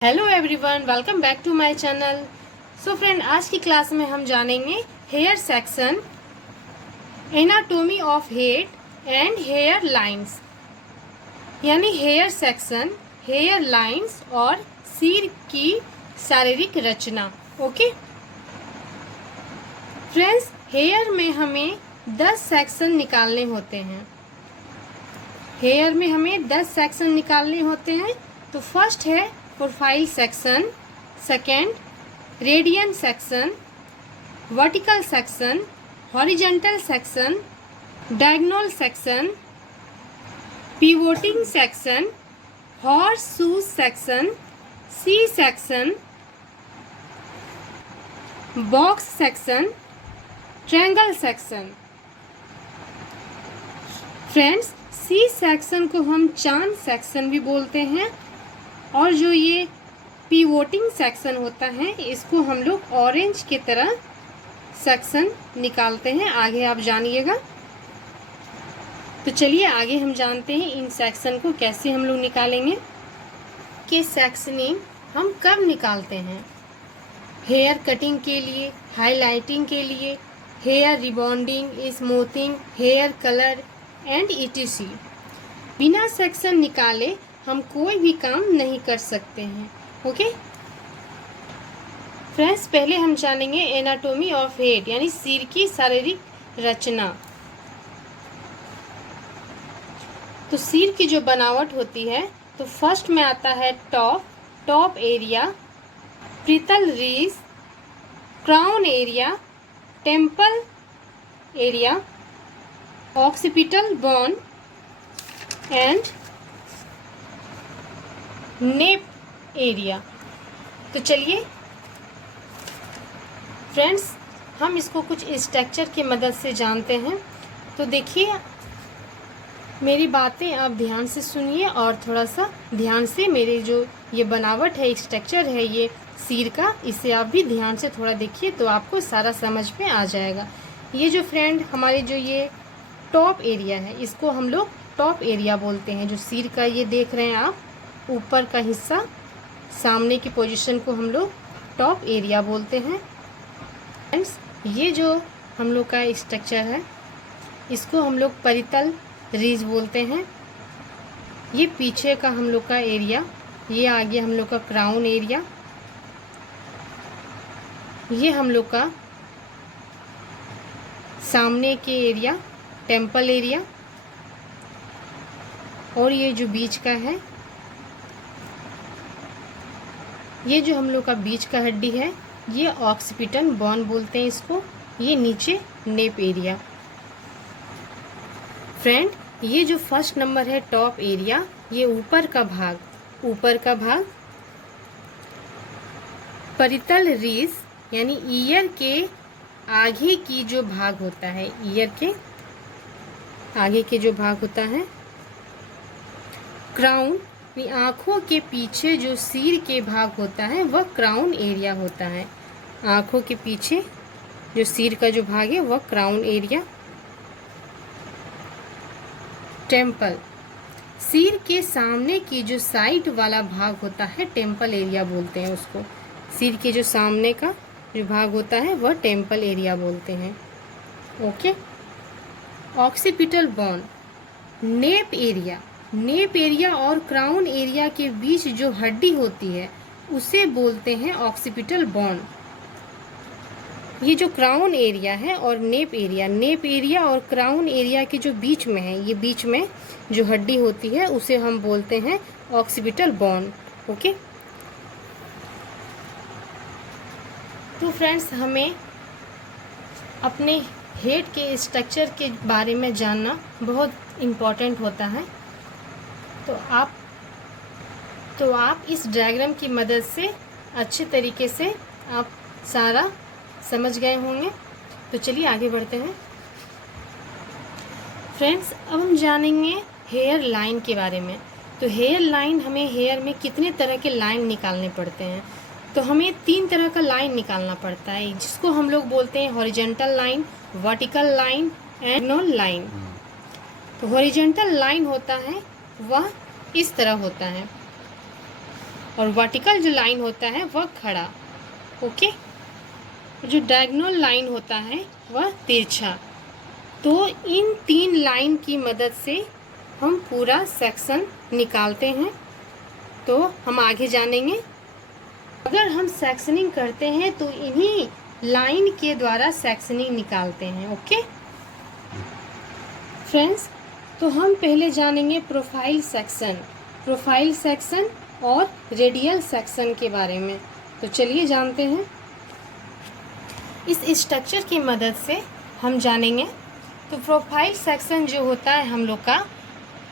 Hello everyone, welcome back to my channel. So friend, आज की class में हम जानेंगे hair section, anatomy of head and hair lines. यानी हेयर सेक्शन, हेयर लाइंस और सिर की शारीरिक रचना। ओके फ्रेंड्स, हेयर में हमें 10 सेक्शन निकालने होते हैं। हेयर में हमें 10 सेक्शन निकालने होते हैं। तो फर्स्ट है profile section, second radian section, vertical section, horizontal section, diagonal section, pivoting section, horse shoe section, C section, box section, triangle section. Friends, C section को हम चांद सेक्शन भी बोलते हैं और जो ये पिवोटिंग सेक्शन होता है इसको हम लोग ऑरेंज की तरह सेक्शन निकालते हैं। आगे आप जानिएगा। तो चलिए आगे हम जानते हैं इन सेक्शन को कैसे हम लोग निकालेंगे। कि सेक्शनिंग हम कब निकालते हैं? हेयर कटिंग के लिए, हाइलाइटिंग के लिए, hair rebonding, smoothing, hair colour and etc। बिना सेक्शन निकाले हम कोई भी काम नहीं कर सकते हैं। ओके फ्रेंड्स, पहले हम जानेंगे एनाटॉमी ऑफ हेड यानी सिर की शारीरिक रचना। तो सिर की जो बनावट होती है, तो फर्स्ट में आता है top area, parietal ridge, crown area, temple area, occipital bone and nape area. तो चलिए फ्रेंड्स, हम इसको कुछ स्ट्रक्चर की मदद से जानते हैं। तो देखिए, मेरी बातें आप ध्यान से सुनिए और थोड़ा सा ध्यान से मेरे जो ये बनावट है, स्ट्रक्चर है ये सिर का, इसे आप भी ध्यान से थोड़ा देखिए तो आपको सारा समझ में आ जाएगा। ये जो फ्रेंड हमारे जो ये टॉप एरिया है, इसको हम लोग टॉप एरिया बोलते हैं। जो सिर का ये देख रहे हैं आप, ऊपर का हिस्सा, सामने की पोजीशन को हम लोग टॉप एरिया बोलते हैं। फ्रेंड्स, ये जो हम लोग का स्ट्रक्चर है इसको हम लोग परितल रीज बोलते हैं। ये पीछे का हम लोग का एरिया, ये आगे हम लोग का क्राउन एरिया, ये हम लोग का सामने के एरिया टेम्पल एरिया, और ये जो बीच का है, ये जो हम लोग का बीच का हड्डी है ये ऑक्सीपिटल बोन बोलते हैं इसको। ये नीचे नेप एरिया। फ्रेंड, ये जो फर्स्ट नंबर है टॉप एरिया, ये ऊपर का भाग परितल रीज यानी ईयर के आगे की जो भाग होता है, ईयर के आगे के जो भाग होता है। क्राउन, आँखों के पीछे जो सिर के भाग होता है वह क्राउन एरिया होता है। आँखों के पीछे जो सिर का जो भाग है वह क्राउन एरिया। टेम्पल, सिर के सामने की जो साइड वाला भाग होता है टेम्पल एरिया बोलते हैं उसको। सिर के जो सामने का जो भाग होता है वह टेम्पल एरिया बोलते हैं। Okay. Occipital bone, nape area और क्राउन एरिया के बीच जो हड्डी होती है उसे बोलते हैं ऑक्सीपिटल बोन। ये जो क्राउन एरिया है और नेप एरिया और क्राउन एरिया के जो बीच में है, ये बीच में जो हड्डी होती है उसे हम बोलते हैं ऑक्सीपिटल बोन। ओके। तो फ्रेंड्स, हमें अपने हेड के स्ट्रक्चर के बारे में जानना बहुत इम्पॉर्टेंट होता है। तो आप इस डायग्राम की मदद से अच्छे तरीके से आप सारा समझ गए होंगे। तो चलिए आगे बढ़ते हैं। फ्रेंड्स, अब हम जानेंगे हेयर लाइन के बारे में। तो हेयर लाइन, हमें हेयर में कितने तरह के लाइन निकालने पड़ते हैं? तो हमें 3 तरह का लाइन निकालना पड़ता है, जिसको हम लोग बोलते हैं horizontal line, vertical line and diagonal line. तो हॉरिजॉन्टल लाइन होता है वह इस तरह होता है। और वर्टिकल जो लाइन होता है वह खड़ा। ओके, जो डायगोनल लाइन होता है वह तिरछा। तो इन 3 लाइन की मदद से हम पूरा सेक्शन निकालते हैं। तो हम आगे जानेंगे। अगर हम सेक्शनिंग करते हैं तो इन्हीं लाइन के द्वारा सेक्शनिंग निकालते हैं। ओके फ्रेंड्स, तो हम पहले जानेंगे प्रोफाइल सेक्शन और रेडियल सेक्शन के बारे में। तो चलिए जानते हैं। इस स्ट्रक्चर की मदद से हम जानेंगे। तो प्रोफाइल सेक्शन जो होता है हम लोग का,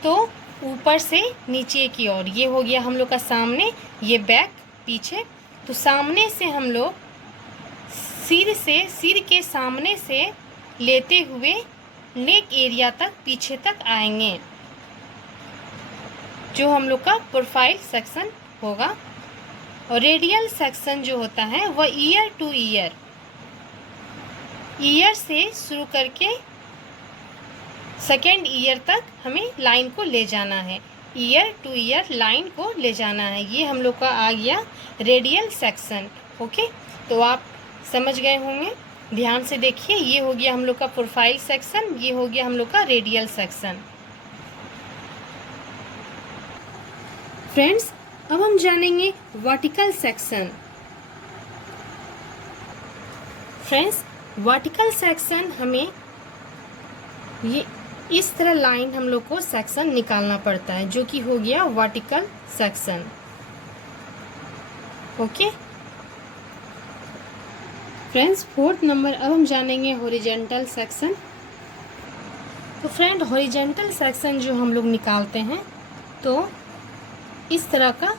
तो ऊपर से नीचे की ओर, ये हो गया हम लोग का सामने, ये बैक पीछे। तो सामने से हम लोग सिर के सामने से लेते हुए नेक एरिया तक, पीछे तक आएंगे, जो हम लोग का प्रोफाइल सेक्शन होगा। और रेडियल सेक्शन जो होता है वह ईयर टू ईयर से शुरू करके सेकेंड ईयर तक हमें लाइन को ले जाना है। ईयर टू ईयर लाइन को ले जाना है। ये हम लोग का आ गया रेडियल सेक्शन। ओके, तो आप समझ गए होंगे। ध्यान से देखिए, ये हो गया हम लोग का प्रोफाइल सेक्शन, ये हो गया हम लोग का रेडियल सेक्शन। फ्रेंड्स, अब हम जानेंगे vertical section. Friends, vertical section हमें ये इस तरह लाइन हम लोग को सेक्शन निकालना पड़ता है, जो कि हो गया vertical section. Okay friends, 4th number अब हम जानेंगे हॉरिजॉन्टल सेक्शन। तो फ्रेंड, हॉरिजॉन्टल सेक्शन जो हम लोग निकालते हैं, तो इस तरह का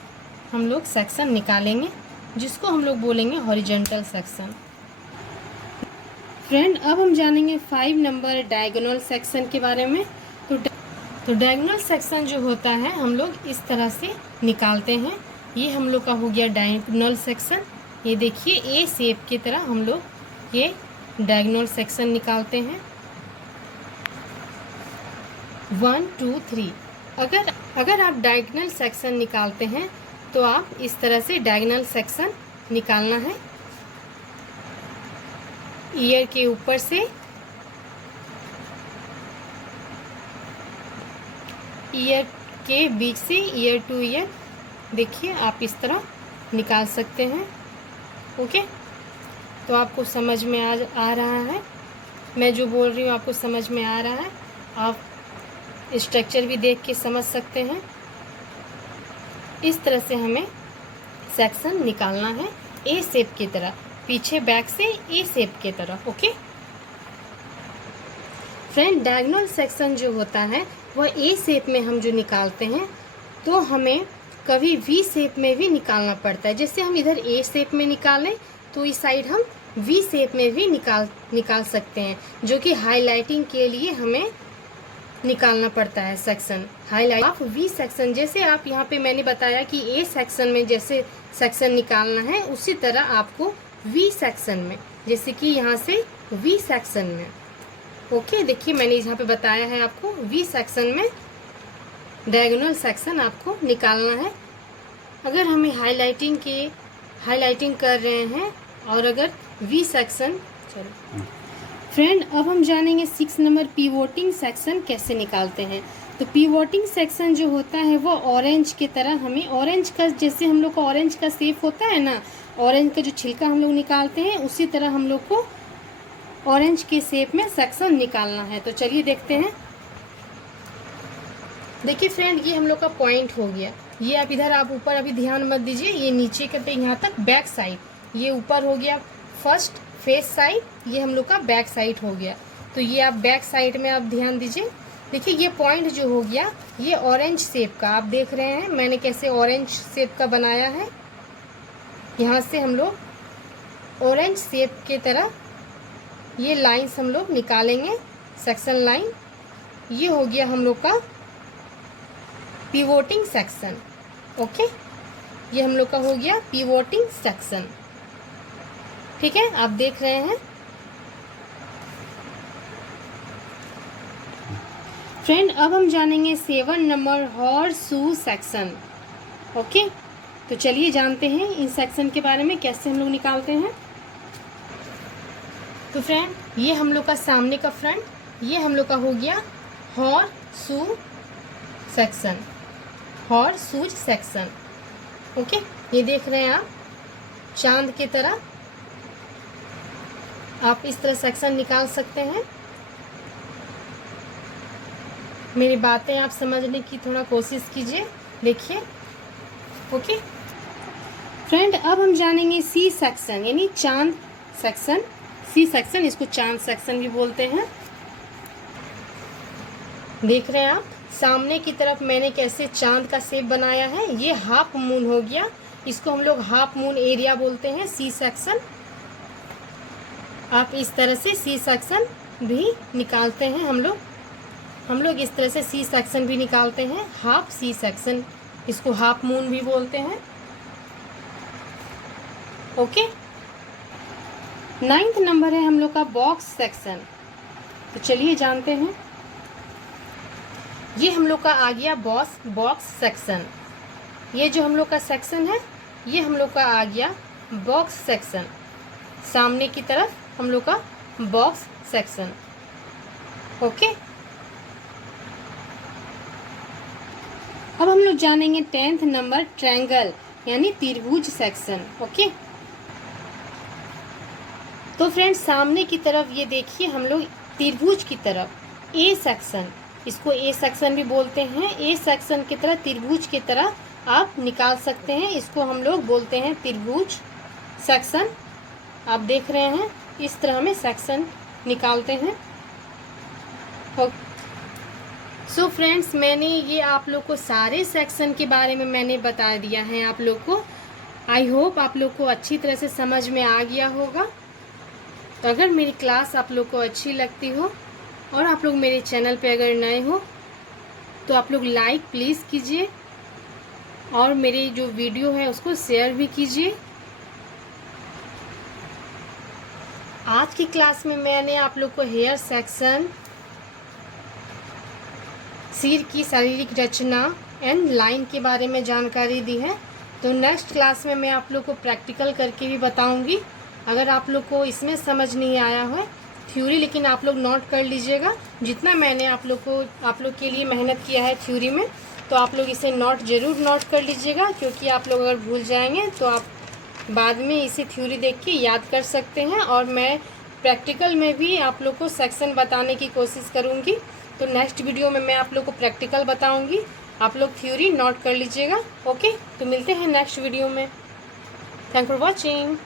हम लोग सेक्शन निकालेंगे, जिसको हम लोग बोलेंगे हॉरिजॉन्टल सेक्शन। फ्रेंड, अब हम जानेंगे 5 नंबर डायगोनल सेक्शन के बारे में। तो डायगोनल सेक्शन जो होता है हम लोग इस तरह से निकालते हैं। ये हम लोग का हो गया डायगोनल सेक्शन। ये देखिए, ए शेप की तरह हम लोग ये डायगोनल सेक्शन निकालते हैं। 1 2 3। अगर आप डायगोनल सेक्शन निकालते हैं तो आप इस तरह से डायगोनल सेक्शन निकालना है। ईयर के ऊपर से ईयर के बीच से ईयर टू ईयर, देखिए आप इस तरह निकाल सकते हैं। ओके, तो आपको समझ में आ रहा है, मैं जो बोल रही हूँ आपको समझ में आ रहा है। आप स्ट्रक्चर भी देख के समझ सकते हैं। इस तरह से हमें सेक्शन निकालना है, ए शेप की तरह, पीछे बैक से ए शेप की तरह। ओके फ्रेंड, डायगोनल सेक्शन जो होता है वह ए शेप में हम जो निकालते हैं, तो हमें कभी वी शेप में भी निकालना पड़ता है। जैसे हम इधर ए शेप में निकालें तो इस साइड हम वी शेप में भी निकाल सकते हैं, जो कि हाईलाइटिंग के लिए हमें निकालना पड़ता है सेक्शन। हाईलाइट आप वी सेक्शन, जैसे आप यहाँ पे मैंने बताया कि ए सेक्शन में जैसे सेक्शन निकालना है, उसी तरह आपको वी सेक्शन में, जैसे कि यहाँ से वी सेक्शन में। ओके, देखिए मैंने यहाँ पे बताया है आपको वी सेक्शन में डायगोनल सेक्शन आपको निकालना है। अगर हमें हाईलाइटिंग कर रहे हैं और अगर वी सेक्शन, चलो फ्रेंड, अब हम जानेंगे 6 नंबर पिवोटिंग सेक्शन कैसे निकालते हैं। तो पिवोटिंग सेक्शन जो होता है वो ऑरेंज की तरह, हमें ऑरेंज का, जैसे हम लोग का ऑरेंज का शेप होता है ना, ऑरेंज का जो छिलका हम लोग निकालते हैं, उसी तरह हम लोग को ऑरेंज के शेप में सेक्शन निकालना है। तो चलिए देखते हैं। देखिए फ्रेंड, ये हम लोग का पॉइंट हो गया। ये आप इधर, आप ऊपर अभी ध्यान मत दीजिए, ये नीचे करते यहाँ तक बैक साइड, ये ऊपर हो गया फर्स्ट फेस साइड, ये हम लोग का बैक साइड हो गया। तो ये आप बैक साइड में आप ध्यान दीजिए। देखिए ये पॉइंट जो हो गया, ये ऑरेंज शेप का, आप देख रहे हैं मैंने कैसे ऑरेंज शेप का बनाया है। यहाँ से हम लोग ऑरेंज शेप के तरह ये लाइंस हम लोग निकालेंगे, सेक्शन लाइन। ये हो गया हम लोग का पिवोटिंग सेक्शन। ओके, ये हम लोग का हो गया पिवोटिंग सेक्शन। ठीक है, आप देख रहे हैं। फ्रेंड, अब हम जानेंगे 7 number horse shoe section. Okay, तो चलिए जानते हैं इन सेक्शन के बारे में कैसे हम लोग निकालते हैं। तो फ्रेंड, ये हम लोग का सामने का फ्रंट, ये हम लोग का हो गया horse shoe section, horse shoes section. Okay, ये देख रहे हैं आप चांद की तरह, आप इस तरह सेक्शन निकाल सकते हैं। मेरी बातें आप समझने की थोड़ा कोशिश कीजिए, देखिए। ओके फ्रेंड, अब हम जानेंगे सी सेक्शन यानी चांद सेक्शन। सी सेक्शन, इसको चांद सेक्शन भी बोलते हैं। देख रहे हैं आप सामने की तरफ मैंने कैसे चांद का शेप बनाया है। ये हाफ मून हो गया, इसको हम लोग हाफ मून एरिया बोलते हैं, सी सेक्शन। आप इस तरह से सी सेक्शन भी निकालते हैं। हम लोग इस तरह से सी सेक्शन भी निकालते हैं, हाफ सी सेक्शन, इसको हाफ मून भी बोलते हैं। ओके, 9th नंबर है हम लोग का बॉक्स सेक्शन। तो चलिए जानते हैं। ये हम लोग का आ गया बॉक्स सेक्शन। ये जो हम लोग का सेक्शन है, ये हम लोग का आ गया बॉक्स सेक्शन। सामने की तरफ हम लोग का बॉक्स सेक्शन। ओके, अब हम लोग जानेंगे 10th नंबर ट्रायंगल यानी त्रिभुज सेक्शन। ओके, तो फ्रेंड्स सामने की तरफ ये देखिए हम लोग त्रिभुज की तरफ ए सेक्शन, इसको ए सेक्शन भी बोलते हैं। ए सेक्शन की तरह त्रिभुज की तरह आप निकाल सकते हैं, इसको हम लोग बोलते हैं त्रिभुज सेक्शन। आप देख रहे हैं इस तरह में सेक्शन निकालते हैं। सो फ्रेंड्स, मैंने ये आप लोग को सारे सेक्शन के बारे में मैंने बता दिया है आप लोग को। आई होप आप लोग को अच्छी तरह से समझ में आ गया होगा। तो अगर मेरी क्लास आप लोग को अच्छी लगती हो और आप लोग मेरे चैनल पे अगर नए हो तो आप लोग लाइक प्लीज़ कीजिए और मेरी जो वीडियो है उसको शेयर भी कीजिए। आज की क्लास में मैंने आप लोग को हेयर सेक्शन, सिर की शारीरिक रचना एंड लाइन के बारे में जानकारी दी है। तो नेक्स्ट क्लास में मैं आप लोग को प्रैक्टिकल करके भी बताऊंगी। अगर आप लोग को इसमें समझ नहीं आया है थ्योरी, लेकिन आप लोग नोट कर लीजिएगा जितना मैंने आप लोग के लिए मेहनत किया है थ्योरी में, तो आप लोग इसे ज़रूर नोट कर लीजिएगा, क्योंकि आप लोग अगर भूल जाएंगे तो आप बाद में इसे थ्योरी देख के याद कर सकते हैं। और मैं प्रैक्टिकल में भी आप लोग को सेक्शन बताने की कोशिश करूँगी। तो नेक्स्ट वीडियो में मैं आप लोग को प्रैक्टिकल बताऊँगी, आप लोग थ्योरी नोट कर लीजिएगा। ओके, तो मिलते हैं नेक्स्ट वीडियो में। Thank for watching.